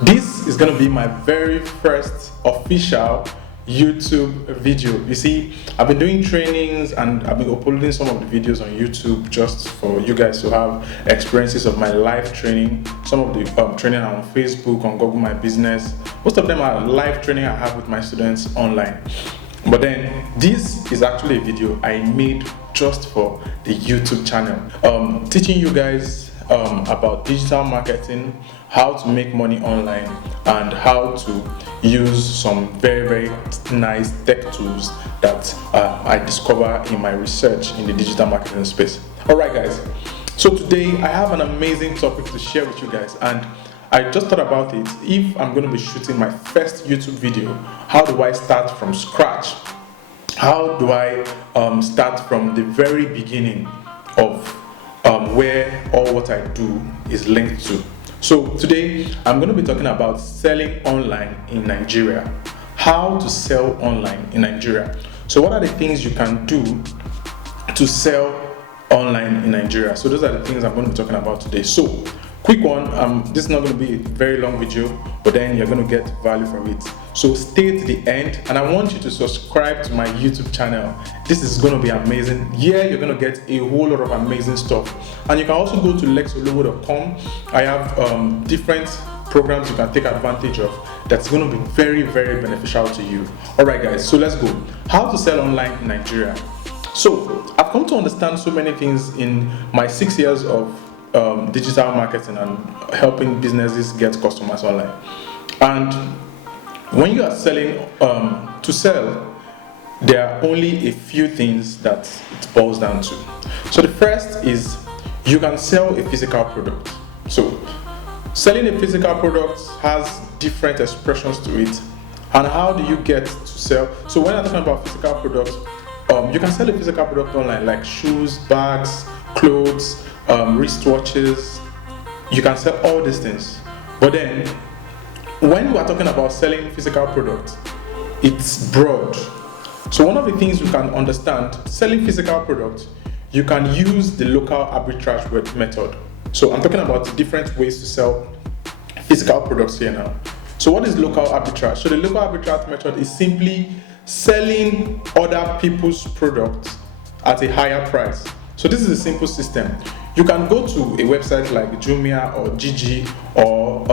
This is going to be my very first official YouTube video. You see, I've been doing trainings and I've been uploading some of the videos on YouTube just for you guys to have experiences of my live training. Some of the training are on Facebook, on Google My Business. Most of them are live training I have with my students online. But then this is actually a video I made just for the YouTube channel, teaching you guys about digital marketing, how to make money online, and how to use some very nice tech tools that I discover in my research in the digital marketing space. Alright guys, so today I have an amazing topic to share with you guys, and I just thought about it. If I'm going to be shooting my first YouTube video, how do I start from scratch? How do I start from the very beginning of where all what I do is linked to? So today I'm going to be talking about selling online in Nigeria. How to sell online in Nigeria. So what are the things you can do to sell online in Nigeria? So those are the things I'm going to be talking about today. So quick one, this is not going to be a very long video, but then you're going to get value from it. So stay to the end, and I want you to subscribe to my YouTube channel. This is going to be amazing. Yeah, you're going to get a whole lot of amazing stuff. And you can also go to lexolowo.com. I have different programs you can take advantage of that's going to be very beneficial to you. Alright guys, so let's go. How to sell online in Nigeria. So I've come to understand so many things in my 6 years of digital marketing and helping businesses get customers online. And when you are selling, to sell, there are only a few things that it boils down to. So the first is you can sell a physical product. So selling a physical product has different expressions to it. And how do you get to sell? So when I'm talking about physical products, you can sell a physical product online, like shoes, bags, clothes, wristwatches. You can sell all these things. But then when we are talking about selling physical products, it's broad. So one of the things you can understand, selling physical products, you can use the local arbitrage method. So I'm talking about different ways to sell physical products here now. So what is local arbitrage? So the local arbitrage method is simply selling other people's products at a higher price. So this is a simple system. You can go to a website like Jumia or Gigi, or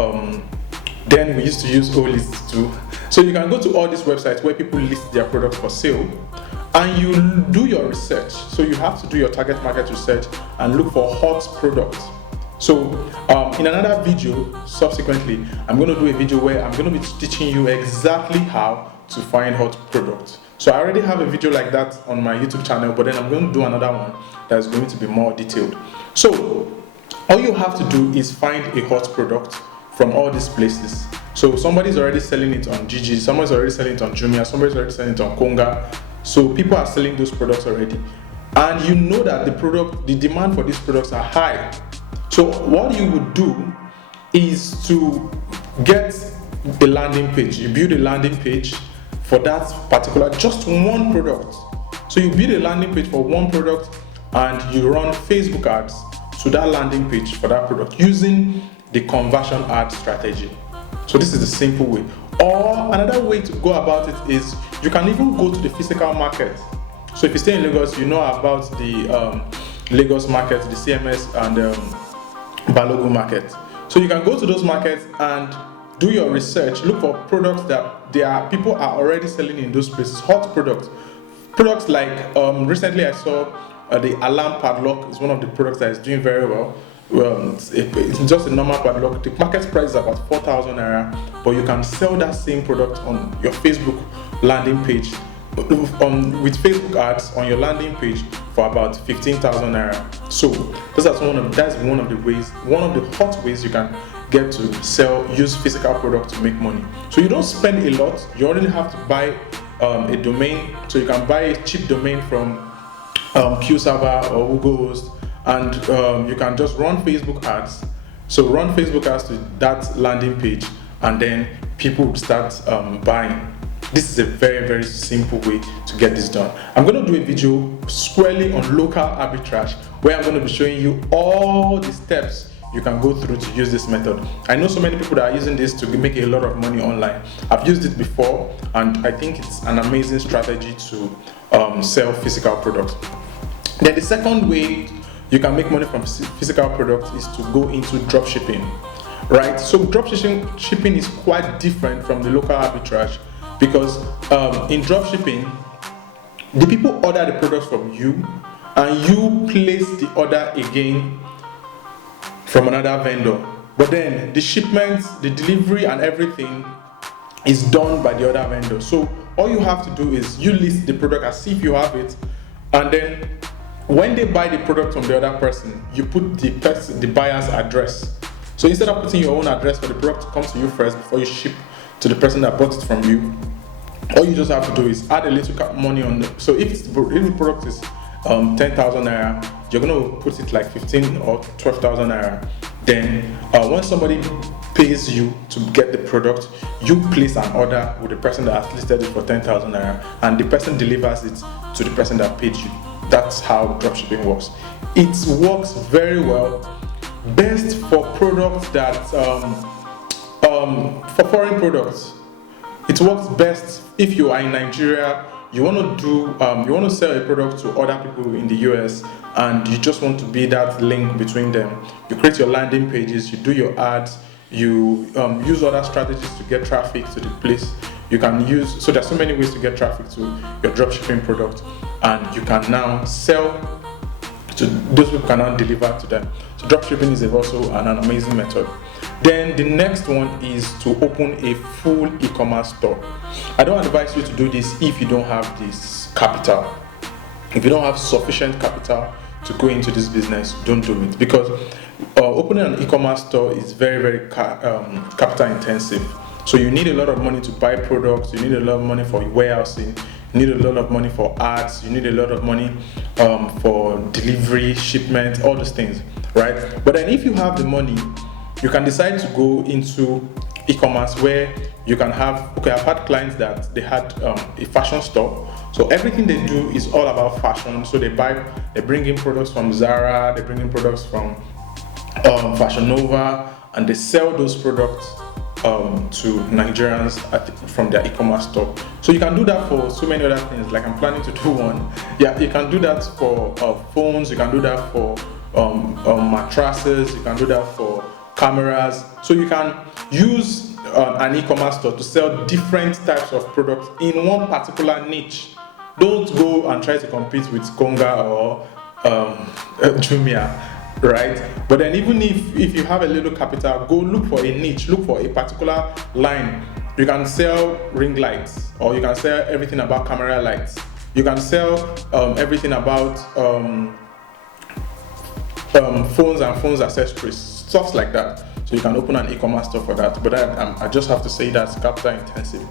then we used to use Olist too. So you can go to all these websites where people list their products for sale, and you do your research. So you have to do your target market research and look for hot products. So in another video subsequently, I'm going to do a video where I'm going to be teaching you exactly how to find hot products. So I already have a video like that on my YouTube channel, but then I'm going to do another one that's going to be more detailed. So all you have to do is find a hot product from all these places. So somebody's already selling it on Gigi, somebody's already selling it on Jumia, somebody's already selling it on Konga. So people are selling those products already. And you know that the demand for these products are high. So what you would do is to get a landing page. You build a landing page for that particular, just one product. So you build a landing page for one product and you run Facebook ads to that landing page for that product using the conversion ad strategy. So this is the simple way. Or another way to go about it is you can even go to the physical market. So if you stay in Lagos, you know about the Lagos market, the CMS and Balogun market. So you can go to those markets and do your research, look for products that people are already selling in those places, hot products. Products like, recently I saw the alarm padlock is one of the products that is doing very well. It's just a normal padlock. The market price is about 4,000 naira, but you can sell that same product on your Facebook landing page, with Facebook ads on your landing page for about 15,000 naira. So that's one of the ways, one of the hot ways you can get to use physical products to make money. So you don't spend a lot. You only have to buy a domain. So you can buy a cheap domain from QServer or Google Host, and you can just run Facebook ads. So run Facebook ads to that landing page, and then people would start buying. This is a very simple way to get this done. I'm going to do a video squarely on local arbitrage, where I'm going to be showing you all the steps you can go through to use this method. I know so many people that are using this to make a lot of money online. I've used it before, and I think it's an amazing strategy to sell physical products. Then the second way you can make money from physical products is to go into dropshipping, right? So dropshipping is quite different from the local arbitrage, because in dropshipping, the people order the products from you, and you place the order again from another vendor. But then the shipments, the delivery, and everything is done by the other vendor. So all you have to do is you list the product as if you have it, and then when they buy the product from the other person, you put the buyer's address. So instead of putting your own address for the product to come to you first before you ship to the person that bought it from you, all you just have to do is add a little money on it. So if the product is 10,000 naira, you're going to put it like 15 or 12,000 naira. Then when somebody pays you to get the product, you place an order with the person that has listed it for 10,000 naira, and the person delivers it to the person that paid you. That's how dropshipping works. It works very well, best for products that for foreign products. It works best if you are in Nigeria, you want to sell a product to other people in the US, and you just want to be that link between them. You create your landing pages, you do your ads, you use other strategies to get traffic to the place. You can use, so there's so many ways to get traffic to your dropshipping product, and you can now sell to those people, can now deliver to them. So dropshipping is also an amazing method. Then the next one is to open a full e-commerce store. I don't advise you to do this if you don't have this capital. If you don't have sufficient capital to go into this business, don't do it, because opening an e-commerce store is very, very capital intensive. So you need a lot of money to buy products, you need a lot of money for warehousing, you need a lot of money for ads, you need a lot of money for delivery, shipment, all those things, right? But then if you have the money, you can decide to go into e-commerce where you can have, I've had clients that they had a fashion store. So everything they do is all about fashion. So they bring in products from Zara, they bring in products from Fashion Nova, and they sell those products to Nigerians from their e-commerce store. So you can do that for so many other things, like I'm planning to do one. Yeah, you can do that for phones, you can do that for mattresses, you can do that for cameras. So you can use an e-commerce store to sell different types of products in one particular niche. Don't go and try to compete with Konga or Jumia, right? But then even if you have a little capital, go look for a niche, look for a particular line. You can sell ring lights, or you can sell everything about camera lights. You can sell everything about phones and phones accessories, stuff like that. So you can open an e-commerce store for that. But I just have to say that's capital intensive.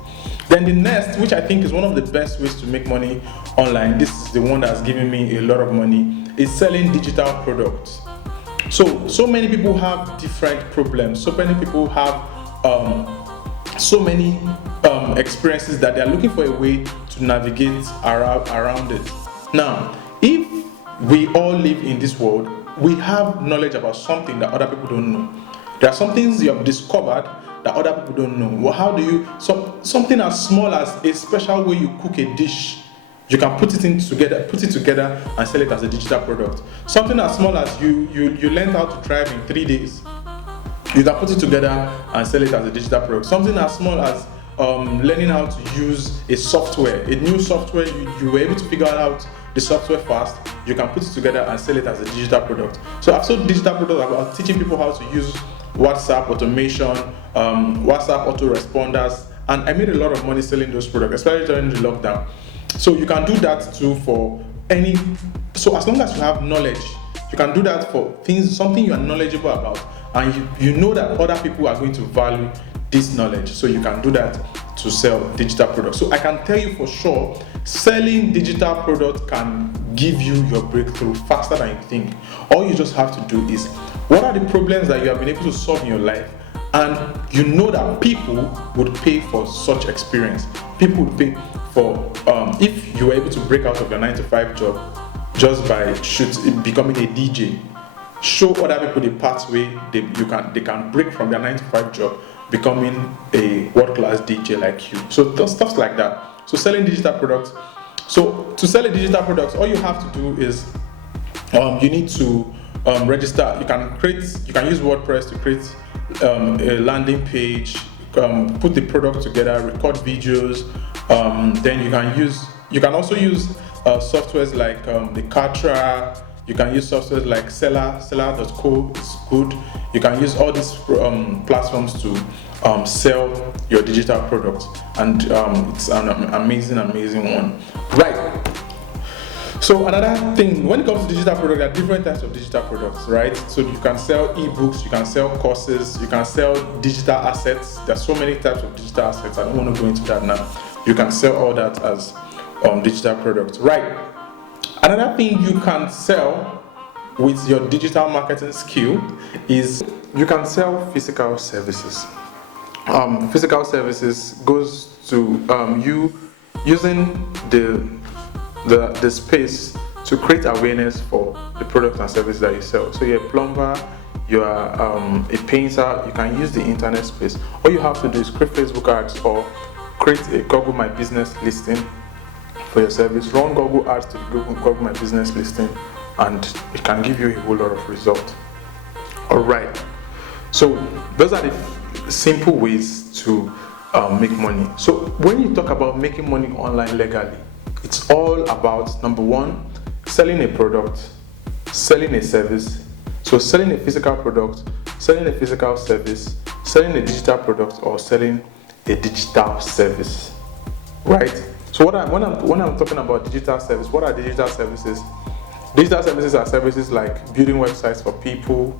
Then the next, which I think is one of the best ways to make money online, this is the one that's giving me a lot of money, is selling digital products. So many people have different problems. So many people have so many experiences that they are looking for a way to navigate around it. Now, if we all live in this world, we have knowledge about something that other people don't know. There are some things you have discovered that other people don't know. Well, how do you, something as small as a special way you cook a dish, you can put it together and sell it as a digital product. Something as small as you learned how to drive in 3 days, you can put it together and sell it as a digital product. Something as small as learning how to use a software, a new software, you were able to figure out the software fast, you can put it together and sell it as a digital product. So I've sold digital products about teaching people how to use WhatsApp automation, WhatsApp autoresponders, and I made a lot of money selling those products, especially during the lockdown. So you can do that too for any, so as long as you have knowledge, you can do that for things, something you are knowledgeable about, and you know that other people are going to value this knowledge. So you can do that to sell digital products. So I can tell you for sure, selling digital products can give you your breakthrough faster than you think. All you just have to do is, what are the problems that you have been able to solve in your life? And you know that people would pay for such experience. People would pay for, if you were able to break out of your 9-to-5 job just by becoming a DJ, show other people the pathway they can break from their 9 to 5 job, becoming a world-class DJ like you. So stuff like that. So selling digital products. So to sell a digital product, all you have to do is you need to register. You can use WordPress to create a landing page, put the product together, record videos. Then you can also use softwares like the Katra. You can use softwares like seller.co is good. You can use all these platforms to sell your digital products, and it's an amazing one, right? So another thing, when it comes to digital products, there are different types of digital products, right? So you can sell ebooks, you can sell courses, you can sell digital assets. There's so many types of digital assets. I don't want to go into that now. You can sell all that as digital products, right? Another thing you can sell with your digital marketing skill is you can sell physical services. Physical services goes to you using the space to create awareness for the products and services that you sell. So you're a plumber, you are a painter, you can use the internet space. All you have to do is create Facebook ads or create a Google My Business listing for your service. Run Google ads to the Google My Business listing, and it can give you a whole lot of results. Alright, so those are the simple ways to make money. So when you talk about making money online legally, it's all about, number one, selling a product, selling a service. So selling a physical product, selling a physical service, selling a digital product, or selling a digital service, right? So when I'm talking about digital service, what are digital services? Digital services are services like building websites for people,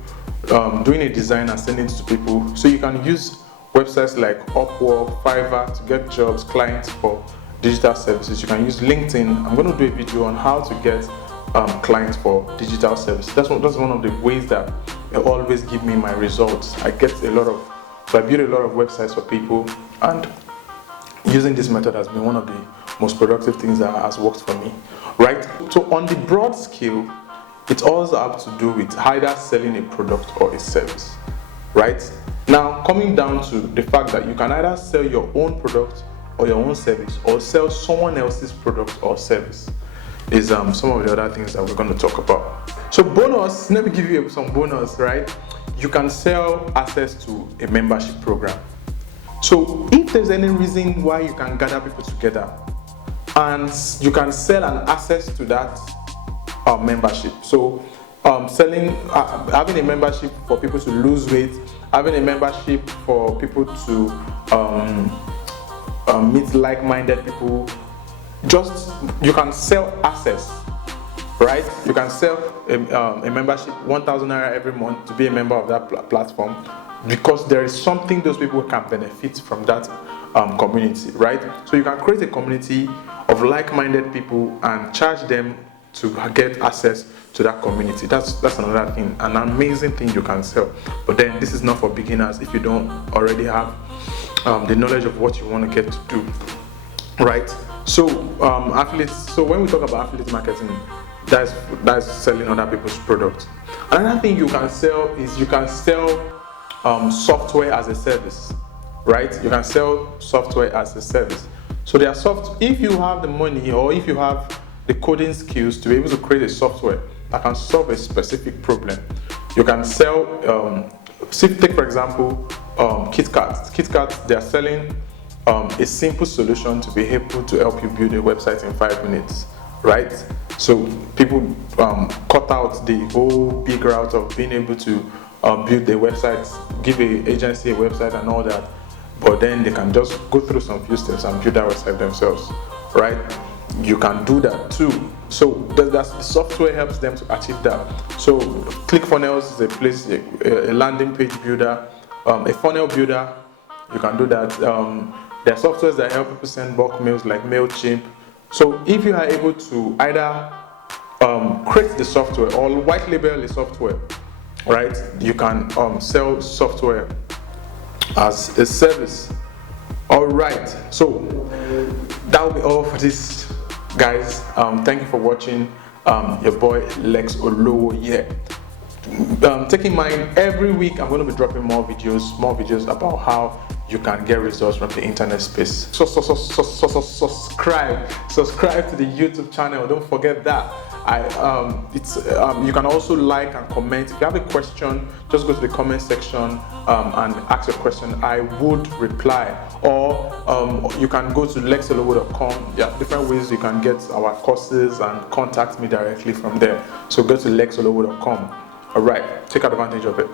doing a design and sending it to people. So you can use websites like Upwork, Fiverr to get jobs, clients for digital services. You can use LinkedIn. I'm going to do a video on how to get clients for digital services. That's one of the ways that always give me my results. I build a lot of websites for people, and using this method has been one of the most productive things that has worked for me, right? So on the broad scale, it also has to do with either selling a product or a service, right? Now, coming down to the fact that you can either sell your own product or your own service, or sell someone else's product or service, is some of the other things that we're going to talk about. So bonus, let me give you some bonus, right? You can sell access to a membership program. So if there's any reason why you can gather people together, and you can sell an access to that membership. So having a membership for people to lose weight, having a membership for people to meet like-minded people. You can sell access, right? You can sell a membership, 1,000 naira every month to be a member of that platform, because there is something those people can benefit from that community, right? So you can create a community of like-minded people and charge them to get access to that community. That's another thing, an amazing thing you can sell. But then this is not for beginners if you don't already have the knowledge of what you want to get to do, right? So affiliates. So when we talk about affiliate marketing, that's selling other people's products. Another thing you can sell is software as a service, right? You can sell software as a service. So if you have the money, or if you have the coding skills to be able to create a software that can solve a specific problem, you can sell. Take for example, KitKat. KitKat, they are selling a simple solution to be able to help you build a website in 5 minutes, right? So people cut out the whole big route of being able to build a website, give an agency a website and all that, but then they can just go through some few steps and build that website themselves, right? You can do that too. So the software helps them to achieve that. So ClickFunnels is a place, a landing page builder, a funnel builder. You can do that. There are softwares that help people send bulk mails like MailChimp. So if you are able to either create the software or white label the software, right, you can sell software as a service. All right, so that will be all for this, guys. Thank you for watching. Your boy Lex Olowo here. taking mine every week. I'm going to be dropping more videos about how you can get results from the internet space. So subscribe to the YouTube channel. Don't forget that. You can also like and comment. If you have a question, just go to the comment section and ask your question. I would reply. Or you can go to lexolowo.com. There are different ways you can get our courses and contact me directly from there. So go to lexolowo.com. All right, take advantage of it.